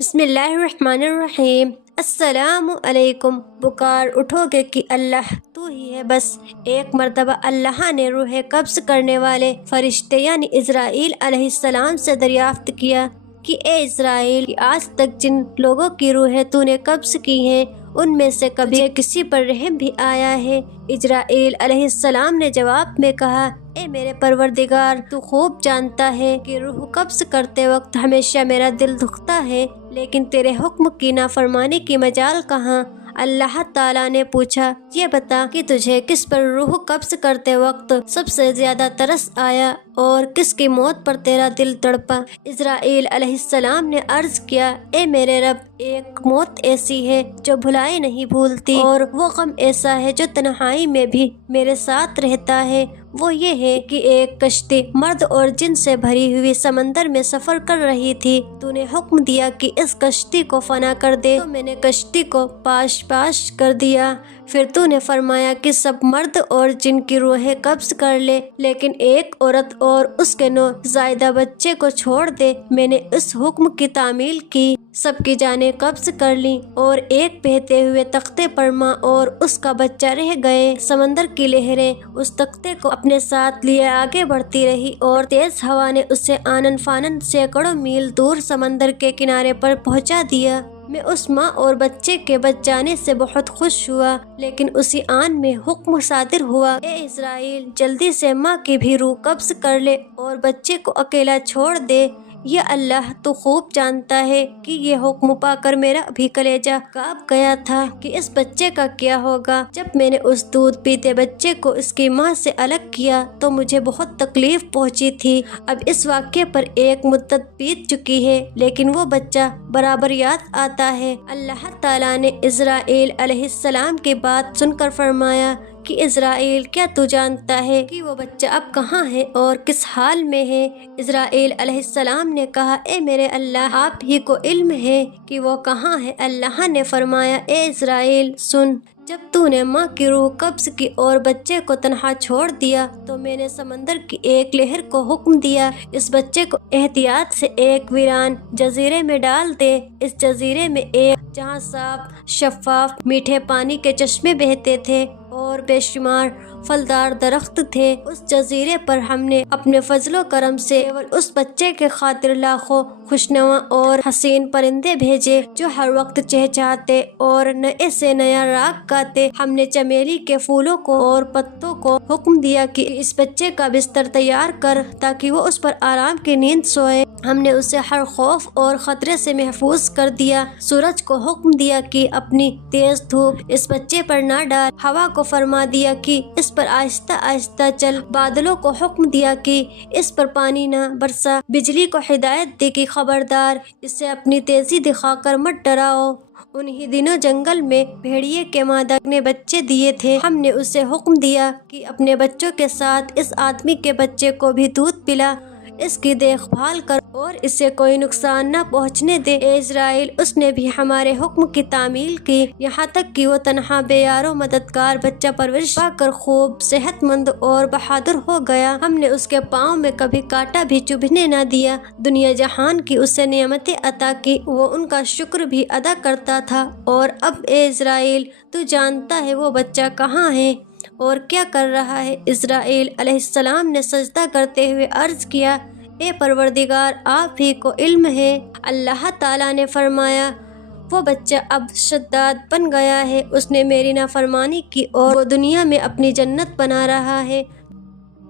بسم اللہ الرحمن الرحیم۔ السلام علیکم۔ پکار اٹھو گے کہ اللہ تو ہی ہے بس۔ ایک مرتبہ اللہ نے روح قبض کرنے والے فرشتے یعنی اسرائیل علیہ السلام سے دریافت کیا کہ اے اسرائیل، آج تک جن لوگوں کی روحیں تو نے قبض کی ہیں ان میں سے کبھی کسی پر رحم بھی آیا ہے؟ اسرائیل علیہ السلام نے جواب میں کہا، اے میرے پروردگار، تو خوب جانتا ہے کہ روح قبض کرتے وقت ہمیشہ میرا دل دکھتا ہے، لیکن تیرے حکم کی نافرمانی کی مجال کہاں؟ اللہ تعالیٰ نے پوچھا، یہ بتا کہ تجھے کس پر روح قبض کرتے وقت سب سے زیادہ ترس آیا اور کس کی موت پر تیرا دل تڑپا؟ اسرائیل علیہ السلام نے عرض کیا، اے میرے رب، ایک موت ایسی ہے جو بھلائی نہیں بھولتی، اور وہ غم ایسا ہے جو تنہائی میں بھی میرے ساتھ رہتا ہے۔ وہ یہ ہے کہ ایک کشتی مرد اور جن سے بھری ہوئی سمندر میں سفر کر رہی تھی، تو نے حکم دیا کہ اس کشتی کو فنا کر دے، تو میں نے کشتی کو پاش کر دیا۔ پھر تو نے فرمایا کہ سب مرد اور جن کی روحیں قبض کر لے، لیکن ایک عورت اور اس کے نوزائیدہ بچے کو چھوڑ دے۔ میں نے اس حکم کی تعمیل کی، سب کی جانیں قبض کر لیں، اور ایک بہتے ہوئے تختے پر ماں اور اس کا بچہ رہ گئے۔ سمندر کی لہریں اس تختے کو اپنے ساتھ لیے آگے بڑھتی رہی، اور تیز ہوا نے اسے آنن فانن سینکڑوں میل دور سمندر کے کنارے پر پہنچا دیا۔ میں اس ماں اور بچے کے بچ جانے سے بہت خوش ہوا، لیکن اسی آن میں حکم صادر ہوا، اے اسرائیل، جلدی سے ماں کی بھی روح قبض کر لے اور بچے کو اکیلا چھوڑ دے۔ یہ اللہ تو خوب جانتا ہے کہ یہ حکم پا کر میرا بھی کلیجہ کانپ گیا تھا کہ اس بچے کا کیا ہوگا۔ جب میں نے اس دودھ پیتے بچے کو اس کی ماں سے الگ کیا تو مجھے بہت تکلیف پہنچی تھی۔ اب اس واقعے پر ایک مدت بیت چکی ہے، لیکن وہ بچہ برابر یاد آتا ہے۔ اللہ تعالیٰ نے اسرائیل علیہ السلام کی بات سن کر فرمایا کہ اسرائیل، کیا تو جانتا ہے کہ وہ بچہ اب کہاں ہے اور کس حال میں ہے؟ اسرائیل علیہ السلام نے کہا، اے میرے اللہ، آپ ہی کو علم ہے کہ وہ کہاں ہے۔ اللہ نے فرمایا، اے اسرائیل سن، جب تو نے ماں کی روح قبض کی اور بچے کو تنہا چھوڑ دیا تو میں نے سمندر کی ایک لہر کو حکم دیا، اس بچے کو احتیاط سے ایک ویران جزیرے میں ڈال دے۔ اس جزیرے میں ایک جہاں صاف شفاف میٹھے پانی کے چشمے بہتے تھے اور بے شمار پھلدار درخت تھے۔ اس جزیرے پر ہم نے اپنے فضل و کرم سے کیول اس بچے کے خاطر لاکھوں خوشنما اور حسین پرندے بھیجے جو ہر وقت چہچہاتے اور نئے سے نیا راگ گاتے۔ ہم نے چمیلی کے پھولوں کو اور پتوں کو حکم دیا کہ اس بچے کا بستر تیار کر تاکہ وہ اس پر آرام کی نیند سوئے۔ ہم نے اسے ہر خوف اور خطرے سے محفوظ کر دیا۔ سورج کو حکم دیا کہ اپنی تیز دھوپ اس بچے پر نہ ڈال، ہوا کو فرما دیا کہ اس پر آہستہ آہستہ چل، بادلوں کو حکم دیا کہ اس پر پانی نہ برسا، بجلی کو ہدایت دی کہ خبردار، اسے اپنی تیزی دکھا کر مت ڈراؤ۔ انہی دنوں جنگل میں بھیڑیے کے مادہ نے بچے دیے تھے۔ ہم نے اسے حکم دیا کہ اپنے بچوں کے ساتھ اس آدمی کے بچے کو بھی دودھ پلا، اس کی دیکھ بھال کر اور اسے کوئی نقصان نہ پہنچنے دے۔ اے اسرائیل، اس نے بھی ہمارے حکم کی تعمیل کی، یہاں تک کہ وہ تنہا بے یار و مددگار بچہ پرورش پا کر خوب صحت مند اور بہادر ہو گیا۔ ہم نے اس کے پاؤں میں کبھی کانٹا بھی چبھنے نہ دیا۔ دنیا جہان کی اسے نعمتیں عطا کی، وہ ان کا شکر بھی ادا کرتا تھا۔ اور اب اے اسرائیل، تو جانتا ہے وہ بچہ کہاں ہے اور کیا کر رہا ہے؟ اسرائیل علیہ السلام نے سجدہ کرتے ہوئے عرض کیا، اے پروردگار، آپ ہی کو علم ہے۔ اللہ تعالیٰ نے فرمایا، وہ بچہ اب شداد بن گیا ہے، اس نے میری نافرمانی کی اور وہ دنیا میں اپنی جنت بنا رہا ہے۔